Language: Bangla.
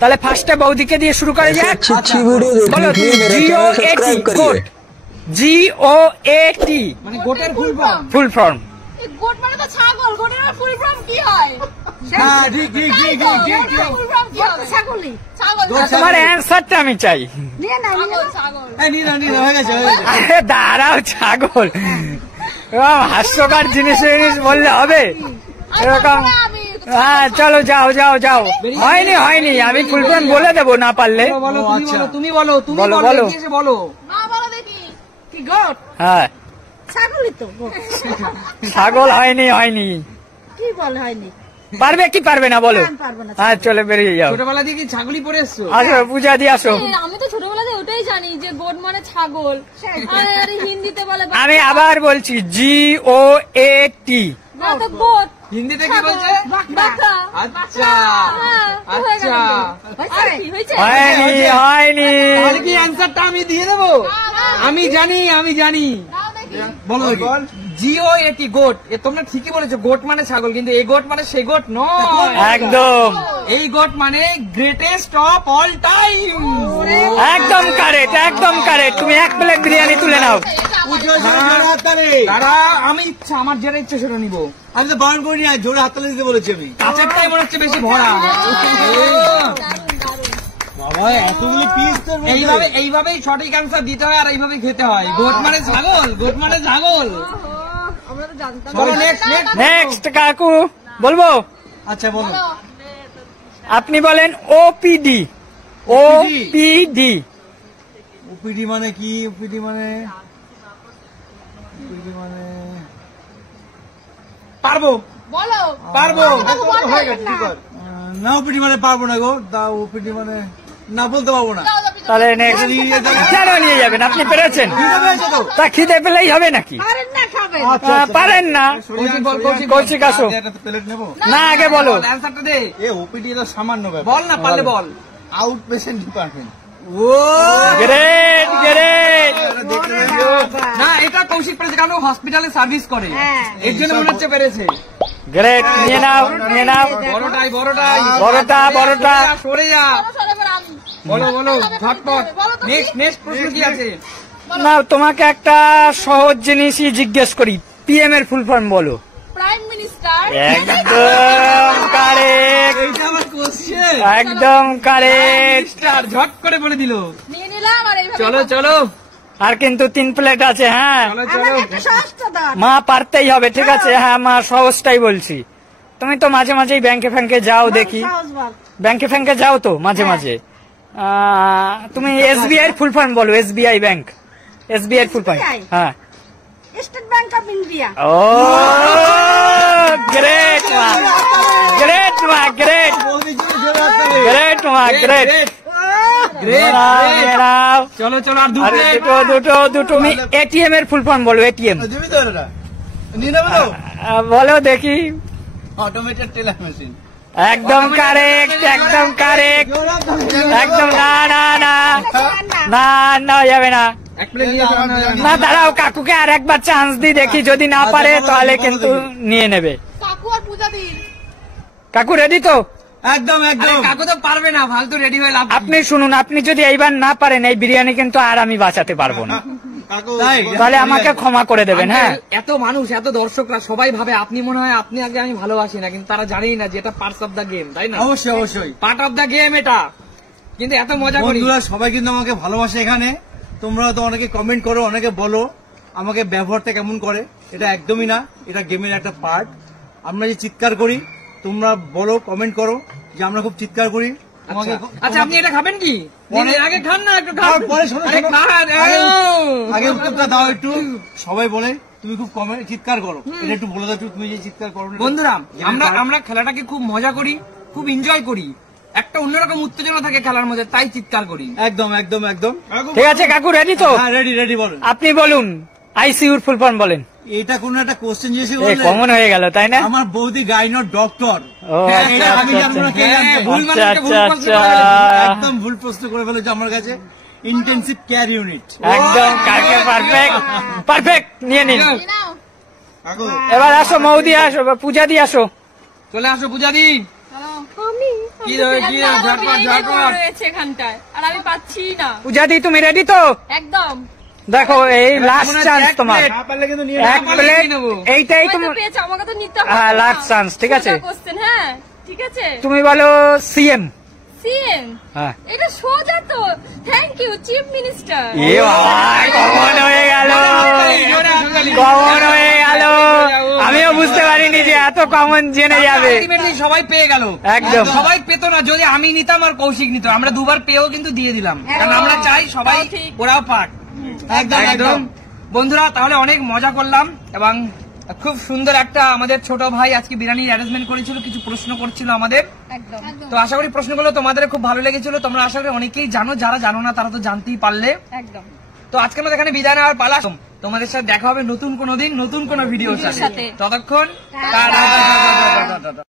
তাহলে ফার্স্টে বৌদিকে দিয়ে শুরু করা যাক। বলো GOAT, GOAT মানে গোটের full form. Full form. Goat মানে তো ছাগল, গোটের ফুল ফর্ম কি হয়? হ্যাঁ ঠিক। ফুল ফর্ম কি হবে? ছাগলই। ছাগল। তোমার অ্যান্সারটা আমি চাই। নিয়ে না, ছাগল। এই নি হয়ে গেছে। আরে দাঁড়াও, ছাগল এরকম হাস্যকর জিনিস বললে হবে এরকম? হ্যাঁ চলো যাও। হয়নি, আমি ফুল ফর্ম বলে দেবো না পারলে। তুমি বলো। বলো। না বলো দেখি। কি গোট? হ্যাঁ ছাগলই তো গোট। ছাগল হয়নি। কি বলে হয়নি? পারবে কি পারবে না বলো? পারবো না। হ্যাঁ চলে বেরিয়ে যাও। ছোটবেলা দিয়ে কি ছাগলই পরে এসছো? আসো পূজা দিয়ে আসো। আমি তো ছোটবেলা থেকে ওটাই জানি যে গোট মানে ছাগল, আর হিন্দিতে বলে আমি আবার বলছি GOAT। গোট। হিন্দিতে কি বলছে? বাচ্চা। আচ্ছা। হয়নি। তাহলে কি অ্যান্সারটা আমি দিয়ে দেবো? আমি জানি। বলো GOAT গোট। তোমরা ঠিকই বলেছো, গোট মানে ছাগল, কিন্তু এই গোট মানে সেই গোট নয়। একদম এই গোট মানে গ্রেটেস্ট অফ অল টাইম। একদম কারেক্ট। তুমি 1 প্লেট বিরিয়ানি তুলে নাও। দাদা আমি আমার যেটা ইচ্ছে সেটা নিবো। আমি তো বারণ করিনি, জোরে হাততালি দিতে বলেছি আমি। কাঁচেরটাই মনে হচ্ছে বেশি ভরা। বাবা এতগুলো পিস তো এইভাবেই সঠিক অ্যান্সার দিতে হয় আর এইভাবেই খেতে হয়। গোট মানে ছাগল। আমরা তো জানতাম। বলো নেক্সট কাকু বলবো? আচ্ছা বলো। আপনি বলেন OPD। ওপিডি মানে কি? ওপিডি মানে পারবো। হয়ে গেছে ঠিক আছে। না ওপিডি মানে পারবো না গো। ওপিডি মানে না বলতে পারবো না। তাহলে নেক্সট কেন নিয়ে যাবেন? আপনি পেরেছেন? তা খিদে পেলেই হবে নাকি? পারেন না খাবেন। পারেন না? কৌশিক আসো। প্লেট নেবো না আগে বলো অ্যান্সারটা দে। ওপিডি এটা সামান্য ব্যাপার। বল না পারলে বল। Outpatient department. গ্রেট। না এটা কৌশিক পেরেছে, কারণ হসপিটালে সার্ভিস করে, এর জন্য মনে হচ্ছে পেরেছে। গ্রেট। নিয়ে নাও। বড়টা সরে যা। বলো ঝটপট। নেক্সট প্রশ্ন কি আছে? না তোমাকে একটা সহজ জিনিসই জিজ্ঞেস করি। PM এর ফুল ফর্ম বলো। Prime minister. একদম কারেক্ট। ঝট করে বলে দিল। নিয়ে নিলাম আর এইভাবে চলো। আর কিন্তু 3 প্লেট আছে। হ্যাঁ সহজটা দাও। মা পারতেই হবে, ঠিক আছে? হ্যাঁ মা সহজটাই বলছি। তুমি তো মাঝে মাঝেই ব্যাংকে যাও দেখি। সহজ বল। ব্যাংকে যাও তো মাঝে মাঝে। তুমি SBI ফুল ফর্ম বলো। SBI bank. SBI full form. হ্যাঁ স্টেট ব্যাংক অফ ইন্ডিয়া। ও গ্রেট চলো আর দুটো তুমি ATM এর ফুল ফর্ম বলো। ATM বলো দেখি। Automated teller machine. একদম কারেক্ট। একদম না যাবে না। না দাঁড়াও, কাকুকে আর একবার চান্স দিই, দেখি যদি না পারে তাহলে কিন্তু নিয়ে নেবে। কাকু আর পূজা দি। কাকু রেডি তো? একদম কাকু তো পারবে না, ফালতু রেডি হয়ে লাভ। আপনি শুনুন, আপনি যদি এইবার না পারেন এই বিরিয়ানি কিন্তু আর আমি বাঁচাতে পারবো না। তাহলে আমাকে ক্ষমা করে দেবেন। হ্যাঁ এত মানুষ, এত দর্শকরা সবাই ভাবে আপনি মনে হয় আপনি আগে আমি ভালোবাসি না, কিন্তু তারা জানেই না যে এটা পার্টস অফ দ্য গেম, তাই না? অবশ্যই পার্ট অফ দ্য গেম এটা। কিন্তু এত মজা করি। বন্ধুরা সবাই কিন্তু আমাকে ভালোবাসে এখানে। তোমরা তো অনেকে কমেন্ট করো, অনেকে বলো আমাকে ব্যবহারটা কেমন করে। এটা একদমই না, এটা গেমের একটা পার্ট। আমরা যে চিৎকার করি, তোমরা বলো, কমেন্ট করো যে আমরা খুব চিৎকার করি। আচ্ছা আপনি এটা খাবেন কি? আগে খান না, একটু খান। আগে উত্তরটা দাও একটু। সবাই বলে তুমি খুব চিৎকার করো, এটা একটু বলে দাও তুমি যে চিৎকার করো। বন্ধুরা আমরা খেলাটাকে খুব মজা করি, খুব এনজয় করি, একটা অন্যরকম উত্তেজনা থাকে খেলার মধ্যে, তাই চিৎকার করি। একদম ঠিক আছে কাকু রেডি তো? রেডি বলুন। আপনি বলুন ICUর ফুল ফর্ম বলেন। এটা কোন একটা কোশ্চেন জিজ্ঞেস কমন হয়ে গেল তাই না? আমার বৌদি গাইনো ডক্টর। একদম ভুল প্রশ্ন করে ফেলেছে আমার কাছে। Intensive care unit. একদম পারফেক্ট। নিয়ে নিন। এবার আসো মৌদি, আসো পূজা দি, আসো। চলে আসো পূজা দি। এরকম কি তো রে, ছিলাম কি না, রে, আমার ঝটপট, মেয়েটাই ঝটপট। পড়ে রয়েছে এখানটায় আর আমি পাচ্ছি না। পূজাদি তুমি রেডি তো? একদম। দেখো এই লাস্ট মনে হচ্ছে চান্স এক তোমার, plate। না পারলে কিন্তু নিয়ে এক না পারলে প্লেট নিয়ে নেবো। এইটাই হয়তো তুমি। পেয়েছে, আমাকে তো নিতে হ্যাঁ, হবে। last chance, ঠিক আছে? কোশ্চেন, হ্যাঁ ঠিক আছে। তুমি বলো সিএম। সিএম, হ্যাঁ। এটা সোজা তো। Thank you chief minister. এ বাবা, কমন হয়ে গেল, কমন হয়ে গেল। আমিও বুঝতে পারিনি যে এত কমন জেনে যাবে। Ultimately সবাই পেয়ে গেল। একদম। সবাই পেত না, যদি আমি নিতাম আর কৌশিক নিত, আমরা দুবার পেয়েও কিন্তু দিয়ে দিলাম, কারণ আমরা চাই সবাই ঠিক। ওরাও পাক। একদম একদম। বন্ধুরা, তাহলে অনেক মজা করলাম এবং খুব সুন্দর একটা আমাদের ছোট ভাই আজকে বিরিয়ানির অ্যারেঞ্জমেন্ট করেছিল, কিছু প্রশ্ন করছিল আমাদের। একদম। তো আশা করি প্রশ্নগুলো তোমাদের খুব ভালো লেগেছিল। তোমরা আশা করি অনেকেই জানো, যারা জানো না তারা তো জানতেই পারলে। একদম। তো আজকে আমাদের এখানে বিদায় নেওয়ার পালা। তোমাদের সাথে দেখা হবে নতুন কোনো দিন, নতুন কোনো ভিডিওর সাথে। ততক্ষণ টাটা।